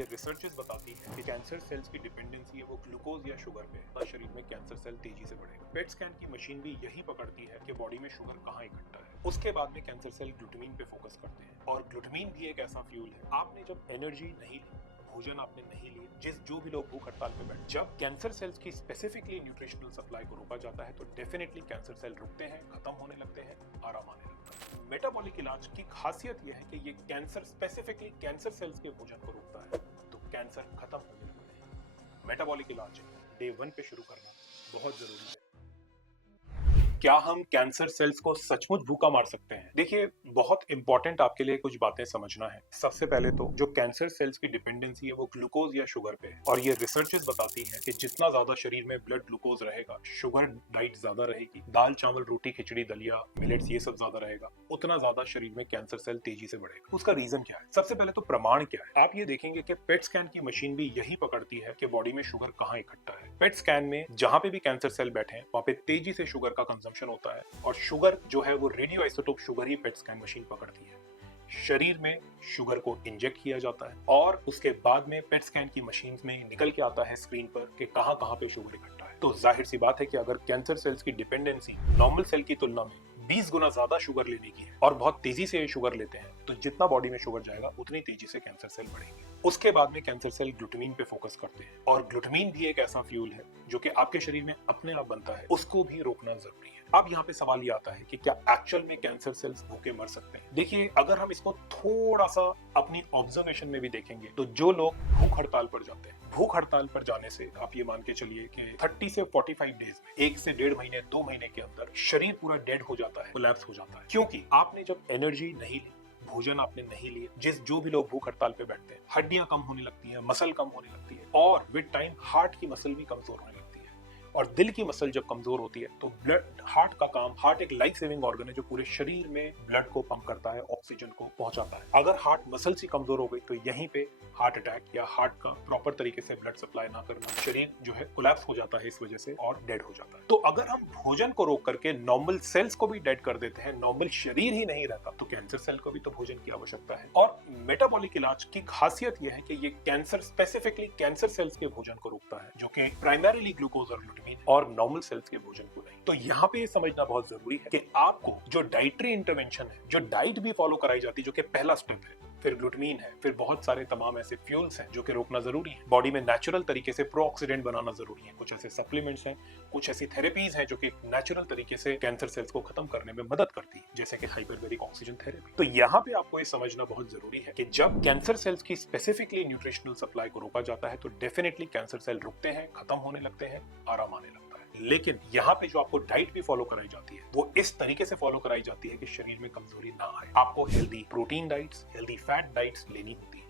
ये रिसर्चेस बताती है कि कैंसर सेल्स की डिपेंडेंसी है वो ग्लूकोज या शुगर पे है। शरीर में कैंसर सेल तेजी से बढ़ेगा। पेट स्कैन की मशीन भी यही पकड़ती है कि बॉडी में शुगर कहाँ इकट्ठा है। उसके बाद में कैंसर सेल ग्लूटामिन पे फोकस करते हैं, और ग्लूटामिन भी एक ऐसा फ्यूल है। आपने जब एनर्जी नहीं ली, भोजन आपने नहीं लिया, जो भी लोग भूख हड़ताल पे बैठे, जब कैंसर सेल्स की स्पेसिफिकली न्यूट्रिशनल सप्लाई को रोका जाता है तो डेफिनेटली कैंसर सेल रुकते हैं, खत्म होने लगते हैं, आराम आने लगता है। मेटाबॉलिक इलाज की खासियत यह है कि ये कैंसर स्पेसिफिकली कैंसर सेल्स के भोजन को रोकता है, तो कैंसर खत्म होने लगते हैं। मेटाबॉलिक इलाज डे 1 पे शुरू करना बहुत जरूरी है। क्या हम कैंसर सेल्स को सचमुच भूखा मार सकते हैं? देखिए, बहुत इंपॉर्टेंट आपके लिए कुछ बातें समझना है। सबसे पहले तो जो कैंसर सेल्स की डिपेंडेंसी है वो ग्लूकोज या शुगर पे है, और ये रिसर्चेस बताती है कि जितना ज्यादा शरीर में ब्लड ग्लूकोज रहेगा, शुगर डाइट ज्यादा रहेगी, दाल चावल रोटी खिचड़ी दलिया मिलेट्स ये सब ज्यादा रहेगा, उतना ज्यादा शरीर में कैंसर सेल तेजी से बढ़ेगा। उसका रीजन क्या है? सबसे पहले तो प्रमाण क्या है? आप ये देखेंगे कि पेट स्कैन की मशीन भी यही पकड़ती है कि बॉडी में शुगर कहाँ इकट्ठा है। पेट स्कैन में जहां पे भी कैंसर सेल बैठे हैं वहां पे तेजी से शुगर का कंजम्पशन होता है, और शुगर जो है वो रेडियो आइसोटोप शुगर ही पेट स्कैन मशीन पकड़ती है। शरीर में शुगर को इंजेक्ट किया जाता है, और उसके बाद में पेट स्कैन की मशीन में निकल के आता है स्क्रीन पर कि कहां कहां पे शुगर इकट्ठा है। तो जाहिर सी बात है कि अगर कैंसर सेल्स की डिपेंडेंसी नॉर्मल सेल की तुलना में 20 गुना ज्यादा शुगर लेने की है, और बहुत तेजी से शुगर लेते हैं, तो जितना बॉडी में शुगर जाएगा उतनी तेजी से कैंसर सेल बढ़ेंगे। उसके बाद में कैंसर सेल ग्लूटामिन पे फोकस करते हैं, और ग्लूटामिन भी एक ऐसा फ्यूल है जो कि आपके शरीर में अपने आप बनता है, उसको भी रोकना जरूरी है। अब यहाँ पे सवाल ये आता है कि क्या एक्चुअल में कैंसर सेल्स भूखे मर सकते हैं? देखिए, अगर हम इसको थोड़ा सा अपनी ऑब्जर्वेशन में भी देखेंगे तो जो लोग भूख हड़ताल पर जाते हैं, भूख हड़ताल पर जाने से आप ये मान के चलिए कि 30 से 45 डेज में, 1 से 1.5 महीने 2 महीने के अंदर शरीर पूरा डेड हो जाता है, कोलैप्स हो जाता है। क्योंकि आपने जब एनर्जी नहीं ली, भोजन आपने नहीं लिए, जो भी लोग भूख हड़ताल पे बैठते हैं, हड्डियां कम होने लगती है, मसल कम होने लगती है, और विद टाइम हार्ट की मसल भी कमजोर होने लगती है। और दिल की मसल जब कमजोर होती है तो ब्लड, हार्ट का काम, हार्ट एक लाइफ सेविंग ऑर्गन है जो पूरे शरीर में ब्लड को पंप करता है, ऑक्सीजन को पहुंचाता है। अगर हार्ट मसल से कमजोर हो गई तो यहीं पे हार्ट अटैक या हार्ट का प्रॉपर तरीके से ब्लड सप्लाई ना करना, शरीर जो है कोलैप्स हो जाता है इस वजह से, और डेड हो जाता है। तो अगर हम भोजन को रोक करके नॉर्मल सेल्स को भी डेड कर देते हैं, नॉर्मल शरीर ही नहीं रहता, तो कैंसर सेल को भी तो भोजन की आवश्यकता है। और मेटाबॉलिक इलाज की खासियत यह है कि ये कैंसर स्पेसिफिकली कैंसर सेल्स के भोजन को रोकता है, जो कि प्राइमरीली ग्लूकोज और ग्लूटामिन, और नॉर्मल सेल्स के भोजन को नहीं। तो यहाँ पे ये समझना बहुत जरूरी है कि आपको जो डाइटरी इंटरवेंशन है, जो डाइट भी फॉलो कराई जाती है, जो कि पहला स्टेप है, फिर ग्लूटामिन है, फिर बहुत सारे तमाम ऐसे फ्यूल्स हैं जो कि रोकना जरूरी है। बॉडी में नेचुरल तरीके से प्रो ऑक्सीडेंट बनाना जरूरी है। कुछ ऐसे सप्लीमेंट्स हैं, कुछ ऐसी थेरेपीज हैं जो कि नेचुरल तरीके से कैंसर सेल्स को खत्म करने में मदद करती है, जैसे कि हाइपरबैरिक ऑक्सीजन थेरेपी। तो यहाँ पे आपको ये समझना बहुत जरूरी है कि जब कैंसर सेल्स की स्पेसिफिकली न्यूट्रिशनल सप्लाई को रोका जाता है तो डेफिनेटली कैंसर सेल रुकते हैं, खत्म होने लगते हैं, आराम आने लगता है। लेकिन यहाँ पे जो आपको डाइट भी फॉलो कराई जाती है वो इस तरीके से फॉलो कराई जाती है कि शरीर में कमजोरी ना आए। आपको healthy protein diets, healthy fat diets लेनी होती है,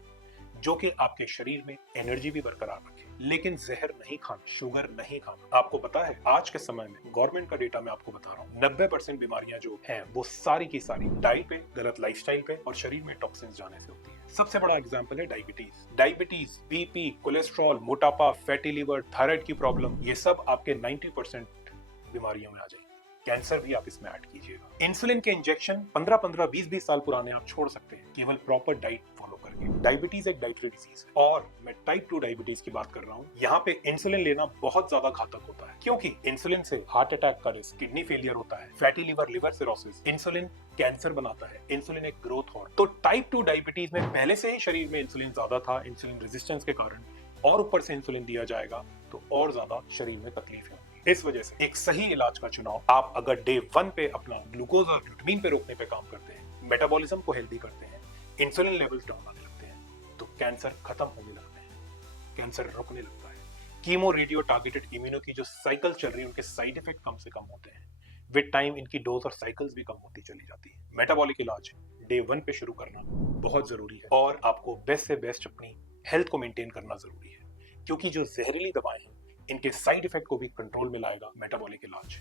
जो कि आपके शरीर में एनर्जी भी बरकरार रखे, लेकिन जहर नहीं खाना, शुगर नहीं खाना। आपको पता है आज के समय में गवर्नमेंट का डेटा मैं आपको बता रहा हूँ, 90% बीमारियां जो हैं वो सारी की सारी डाइट पे, गलत लाइफस्टाइल पे और शरीर में टॉक्सिन्स जाने से होती है। सबसे बड़ा एग्जांपल है डायबिटीज, बीपी, कोलेस्ट्रॉल, मोटापा, फैटी लिवर, थायराइड की प्रॉब्लम, ये सब आपके 90% बीमारियों में आ जाएगी। कैंसर भी आप इसमें ऐड कीजिएगा। इंसुलिन के इंजेक्शन 15-15, 20-20 साल पुराने आप छोड़ सकते हैं केवल प्रॉपर डाइट फॉलो करके। डायबिटीज एक डाइटरी डिजीज है, और मैं टाइप 2 डायबिटीज की बात कर रहा हूँ। यहाँ पे इंसुलिन लेना बहुत ज्यादा घातक होता है, क्योंकि इंसुलिन से हार्ट अटैक का रिस्क, किडनी फेलियर होता है, fatty liver, liver cirrhosis. Insulin cancer बनाता है, इंसुलिन एक ग्रोथ हॉर्मोन। तो टाइप 2 डायबिटीज में पहले से ही शरीर में इंसुलिन ज्यादा था, इंसुलिन रेजिस्टेंस के कारण, और ऊपर से इंसुलिन दिया जाएगा तो और ज्यादा शरीर में तकलीफ है। इस वजह से एक सही इलाज का चुनाव आप अगर डे 1 पे अपना ग्लूकोज और ग्लूटामिन पे रोकने पे काम करते हैं, मेटाबॉलिज्म को हेल्दी करते हैं, इंसुलिन लेवल्स डाउन आने लगते हैं, तो कैंसर खत्म होने लगते हैं, कैंसर रुकने लगता है। कीमो, रेडियो, टारगेटेड इम्यूनो की जो साइकिल चल रही है उनके साइड इफेक्ट कम से कम होते हैं। विद टाइम इनकी डोज और साइकिल्स भी कम होती चली जाती है। मेटाबॉलिक इलाज डे 1 पे शुरू करना बहुत जरूरी है, और आपको बेस्ट से बेस्ट अपनी हेल्थ को मेंटेन करना जरूरी है, क्योंकि जो जहरीली दवाएं हैं इनके साइड इफेक्ट को भी कंट्रोल में लाएगा मेटाबॉलिक इलाज।